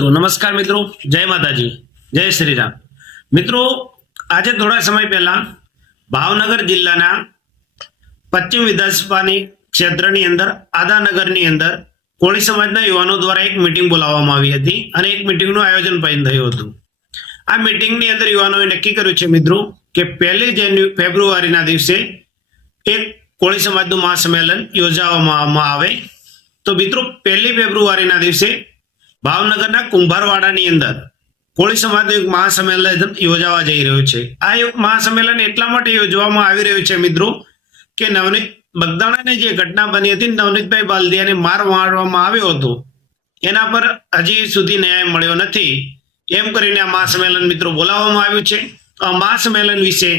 तो नमस्कार मित्रों, जय माताजी, जय श्री राम। मित्रों, आज थोड़ा समय पहला भावनगर जिल्लाना पश्चिम विधानसभाની ક્ષેત્રની અંદર આદાનગરની અંદર કોળી સમાજના યુવાનો દ્વારા એક મીટિંગ બોલાવવામાં આવી હતી અને એક મીટિંગનું આયોજન પણ થયું હતું। આ મીટિંગની અંદર યુવાનોએ નક્કી કર્યું છે મિત્રો કે 1 ફેબ્રુઆરીના દિવસે એક કોળી સમાજનું મહાસંમેલન યોજવામાં આવે। તો મિત્રો 1 ફેબ્રુઆરીના દિવસે ભાવનગરના કુંભારવાડાની અંદર કોળી સમાજનું એક મહાસંમેલન યોજાવા જઈ રહ્યું છે। આ મહાસંમેલન એટલા માટે યોજવામાં આવી રહ્યું છે મિત્રો કે નવનીત બગદાણાની જે ઘટના બની હતી, નવનીતભાઈ બાલદિયાને માર મારવામાં આવ્યો હતો, એના પર હજી સુધી ન્યાય મળ્યો નથી, એમ કરીને આ મહાસંમેલન મિત્રો બોલાવવામાં આવ્યું છે। તો આ મહાસંમેલન વિશે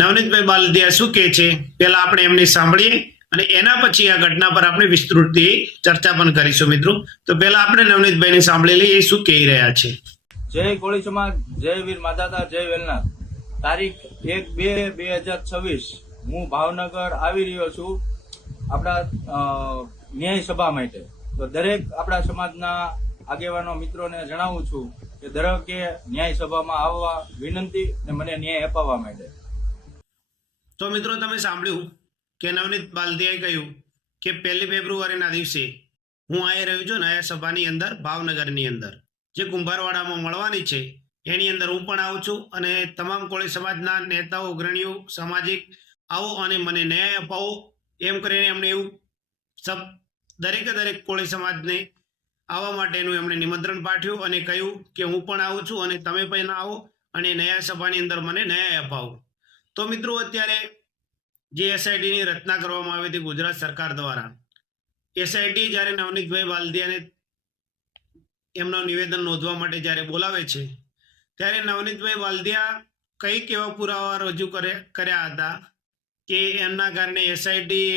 નવનીતભાઈ બાલદિયા શું કહે છે પહેલા આપણે એમને સાંભળીએ અને એના પછી આ ઘટના પર આપણે વિસ્તૃત ચર્ચા પણ કરીશું મિત્રો। તો પહેલા આપણે નવનીતભાઈને સાંભળી લઈએ એ શું કહી રહ્યા છે। જય કોળી સમાજ, જય વીર માધાતા, જય વેલનાથ। તારીખ 1/2/2026 હું ભાવનગર આવી રહ્યો છું આપણા ન્યાય સભા માટે। તો દરેક આપણા સમાજના આગેવાનો મિત્રોને જણાવું છું કે દરેકે ન્યાય સભામાં આવવા વિનંતી અને મને ન્યાય અપાવવા માટે। તો મિત્રો તમે સાંભળ્યું કે નવનીત બાલદિયાએ કહ્યું કે 1 ફેબ્રુઆરીના દિવસે હું આવી રહ્યો છું ન્યાય સભાની અંદર ભાવનગરની અંદર જે કુંભારવાડામાં મળવાની છે એની અંદર હું પણ આવું છું અને તમામ કોળી સમાજના નેતાઓ, અગ્રણીઓ, સામાજિક આવો અને મને ન્યાય અપાવો એમ કરીને એમણે એવું દરેક કોળી સમાજને આવવા માટેનું એમણે નિમંત્રણ પાઠવ્યું અને કહ્યું કે હું પણ આવું છું અને તમે પણ આવો અને ન્યાય સભાની અંદર મને ન્યાય અપાવો। તો મિત્રો અત્યારે જે એસઆઈટીની રચના કરવામાં આવી હતી ગુજરાત સરકાર દ્વારા, એસઆઈટી જ્યારે નવનીતભાઈ બાલદિયાને એમનું નિવેદન નોંધવા માટે જ્યારે બોલાવે છે ત્યારે નવનીતભાઈ બાલદિયા કઈક એવા પુરાવા રજૂ કર્યા હતા કે એમના કારણે એસઆઈટી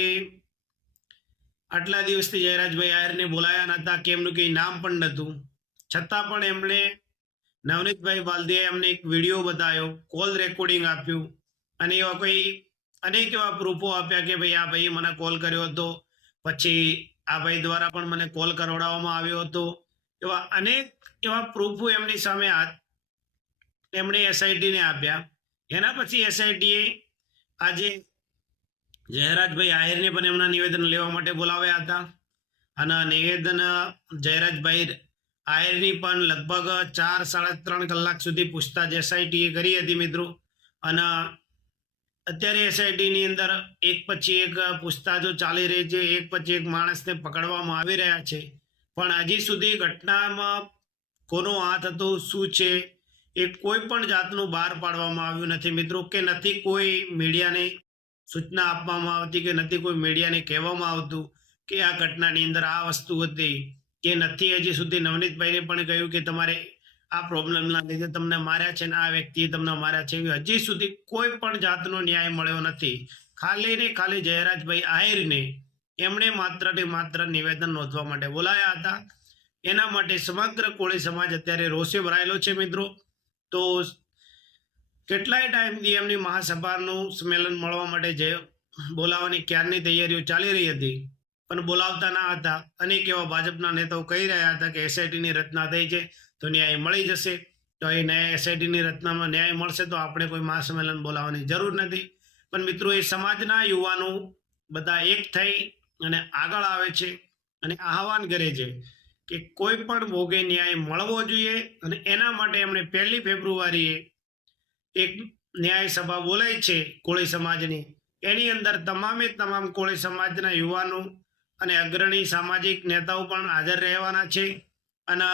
આટલા દિવસથી જયરાજભાઈ આયરને બોલાયા નહોતા કે એમનું કંઈ નામ પણ નહોતું, છતાં પણ એમણે નવનીતભાઈ બાલદિયાએ એમને એક વિડીયો બતાવ્યો, કોલ રેકોર્ડિંગ આપ્યું અને એવા કોઈ અનેક એવા પ્રૂફો આપ્યા કે ભાઈ આ ભાઈ મને કોલ કર્યો હતો, પછી આ ભાઈ દ્વારા પણ મને કોલ કરાવડાવવામાં આવ્યો હતો, એવા અનેક એવા પ્રૂફો એમની સામે એમણે એસઆઈટીને આપ્યા। એના પછી એસઆઈટીએ આજે જયરાજભાઈ આહિરને પણ એમના નિવેદન લેવા માટે બોલાવ્યા હતા અને નિવેદન જયરાજભાઈ આહિરની પણ લગભગ 4-3.5 કલાક સુધી પૂછતાછ એસઆઈટીએ કરી હતી મિત્રો। અને અત્યારે એસઆઈટીની અંદર એક પછી એક પૂછતાછો ચાલી રહી છે, એક પછી એક માણસને પકડવામાં આવી રહ્યા છે, પણ હજી સુધી ઘટનામાં કોનો હાથ હતો, શું છે એ કોઈ પણ જાતનું બહાર પાડવામાં આવ્યું નથી મિત્રો, કે નથી કોઈ મીડિયાને સૂચના આપવામાં આવતી કે નથી કોઈ મીડિયાને કહેવામાં આવતું કે આ ઘટનાની અંદર આ વસ્તુ હતી, કે નથી હજી સુધી નવનીતભાઈને પણ કહ્યું કે તમારે આ પ્રોબ્લેમના લીધે તમને માર્યા છે ને આ વ્યક્તિએ તમને માર્યા છે, હજી સુધી કોઈ પણ જાતનો ન્યાય મળ્યો નથી। ખાલી ને ખાલી જયરાજભાઈ આહિરને એમણે માત્ર ને માત્ર નિવેદન નોંધવા માટે બોલાયા હતા। એના માટે સમગ્ર કોળી સમાજ અત્યારે રોષે ભરાયેલો છે મિત્રો। તો કેટલાય ટાઈમથી એમની મહાસભાનું સંમેલન મળવા માટે જે બોલાવવાની ક્યારની તૈયારીઓ ચાલી રહી હતી પણ બોલાવતા ના હતા। અનેક એવા ભાજપના નેતાઓ કહી રહ્યા હતા કે એસઆઈટીની રચના થઈ છે તો ન્યાય મળી જશે, તો એ ન્યાય એસઆઈટીની રચનામાં ન્યાય મળશે તો આપણે કોઈ મહાસંમેલન બોલાવવાની જરૂર નથી। પણ મિત્રો એ સમાજના યુવાનો બધા એક થઈ અને આગળ આવે છે અને આહવાન કરે છે કે કોઈ પણ ભોગે ન્યાય મળવો જોઈએ અને એના માટે એમણે 1 ફેબ્રુઆરીએ એક ન્યાય સભા બોલાઈ છે કોળી સમાજની। એની અંદર તમામ કોળી સમાજના યુવાનો અને અગ્રણી સામાજિક નેતાઓ પણ હાજર રહેવાના છે અને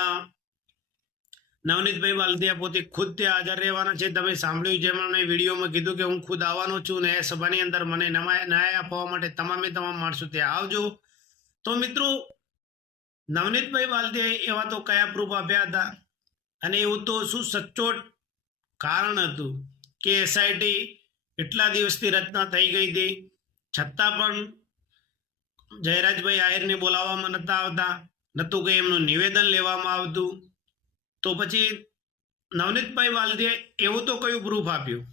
નવનીતભાઈ બાલદિયા પોતે ખુદ ત્યાં હાજર રહેવાના છે। તમે સાંભળ્યું જેમ મેં વિડીયોમાં કીધું કે હું ખુદ આવવાનો છું ન્યાય સભાની અંદર, મને ન્યાય આપવા માટે તમામ માણસો ત્યાં આવજો। તો મિત્રો નવનીતભાઈ બાલદિયાએ એવા તો કયા પ્રૂફ આપ્યા હતા અને એવું તો શું સચોટ કારણ હતું કે એસઆઈટી એટલા દિવસથી રચના થઈ ગઈ હતી છતાં પણ જયરાજભાઈ આહિરને બોલાવવામાં નહોતા આવતા, નહોતું કે એમનું નિવેદન લેવામાં આવતું, તો પછી નવનીતભાઈ બાલદિયાએ એવું તો કયું પ્રૂફ આપ્યું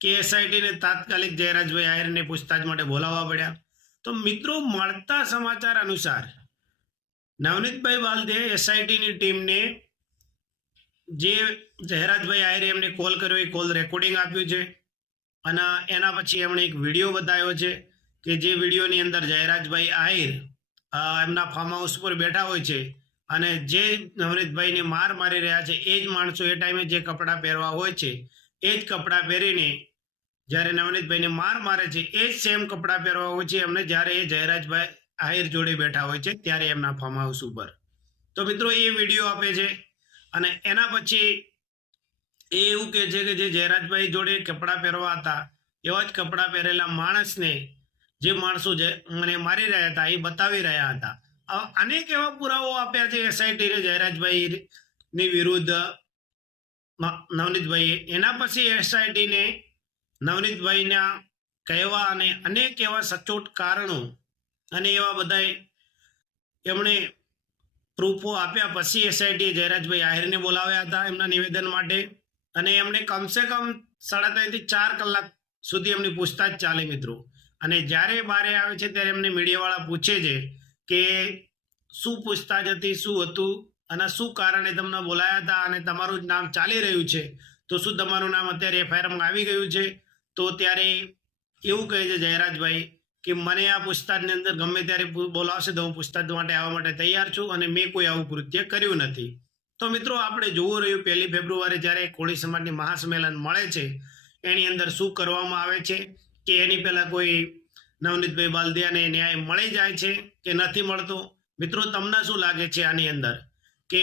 કે એસઆઈટીને તાત્કાલિક જયરાજભાઈ આહિરને પૂછતાછ માટે બોલાવવા પડ્યા। તો મિત્રો મળતા સમાચાર અનુસાર નવનીતભાઈ બાલદિયાએ એસઆઈટીની ટીમને જે જયરાજભાઈ આહિરે એમને કોલ કર્યો એ કોલ રેકોર્ડિંગ આપ્યું છે અને એના પછી એમણે એક વિડીયો બતાવ્યો છે કે જે વિડીયોની અંદર જયરાજભાઈ આહિર એમના ફાર્મ હાઉસ પર બેઠા હોય છે અને જે નવનીતભાઈને માર મારી રહ્યા છે એ જ માણસો એ ટાઈમે જે કપડાં પહેરવા હોય છે એ જ કપડાં પહેરીને જ્યારે નવનીતભાઈને માર મારે છે એ જ સેમ કપડાં પહેરવા હોય છે એમને જ્યારે એ જયરાજભાઈ આહિર જોડે બેઠા હોય છે ત્યારે એમના ફાર્મ હાઉસ ઉપર. તો મિત્રો એ વિડીયો આપે છે અને એના પછી એ એવું કહે છે કે જે જયરાજભાઈ જોડે કપડાં પહેરવા હતા એવા જ કપડાં પહેરેલા માણસને જે માણસો મને મારી રહ્યા હતા એ બતાવી રહ્યા હતા. અનેક એવા પુરાવો આપ્યા છે એસઆઈટીને જયરાજભાઈ ની વિરુદ્ધ નવનીતભાઈએ. એના પછી એસઆઈટીને નવનીતભાઈના કહેવા અને અનેક એવા સચોટ કારણો અને એવા બધા એમણે પ્રૂફો આપ્યા પછી એસઆઈટીએ જયરાજભાઈ આહિરને બોલાવ્યા હતા એમના નિવેદન માટે અને એમણે કમસે કમ 3.5 થી 4 કલાક સુધી એમની પૂછતાછ ચાલે મિત્રો. અને જ્યારે બહાર આવે છે ત્યારે એમને મીડિયાવાળા પૂછે છે કે શું પૂછતાછ હતી, શું હતું અને શું કારણે તમને બોલાયા હતા અને તમારું જ નામ ચાલી રહ્યું છે તો શું તમારું નામ અત્યારે એફઆઈઆરમાં આવી ગયું છે? તો ત્યારે એવું કહે છે જયરાજભાઈ કે મને આ પૂછતાછની અંદર ગમે ત્યારે બોલાવશે તો હું પૂછતાછ માટે આવવા માટે તૈયાર છું અને મેં કોઈ આવું કૃત્ય કર્યું નથી. તો મિત્રો આપણે જોવું રહ્યું 1 ફેબ્રુઆરી જ્યારે કોળી સમાજની મહાસંમેલન મળે છે એની અંદર શું કરવામાં આવે છે કે એની પહેલાં કોઈ નવનીતભાઈ બાલદિયાને ન્યાય મળી જાય છે કે નથી મળતો? મિત્રો તમને શું લાગે છે આની અંદર કે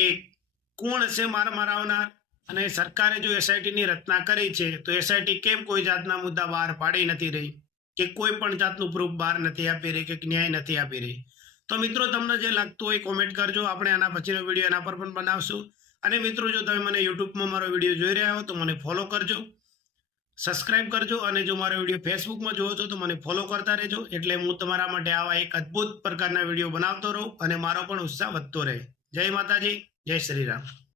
કોણ હશે માર મરાવનાર? અને સરકારે જો એસઆઈટીની રચના કરી છે તો એસઆઈટી કેમ કોઈ જાતના મુદ્દા બહાર પાડી નથી રહી કે કોઈ પણ જાતનું પ્રૂફ બહાર નથી આપી રહી કે ન્યાય નથી આપી રહી? તો મિત્રો તમને જે લાગતું હોય કોમેન્ટ કરજો. આપણે આના પછીનો વિડીયો એના પર પણ બનાવશું. અને મિત્રો જો તમે મને યુટ્યુબમાં મારો વિડીયો જોઈ રહ્યા હો તો મને ફોલો કરજો, સબસ્ક્રાઇબ કરજો અને જો મારો વિડીયો ફેસબુકમાં જોવો છો તો મને ફોલો કરતા રહેજો એટલે હું તમારા માટે આવા એક અદ્ભુત પ્રકારના વિડીયો બનાવતો રહું અને મારો પણ ઉત્સાહ વધતો રહે. જય માતાજી, જય શ્રી રામ.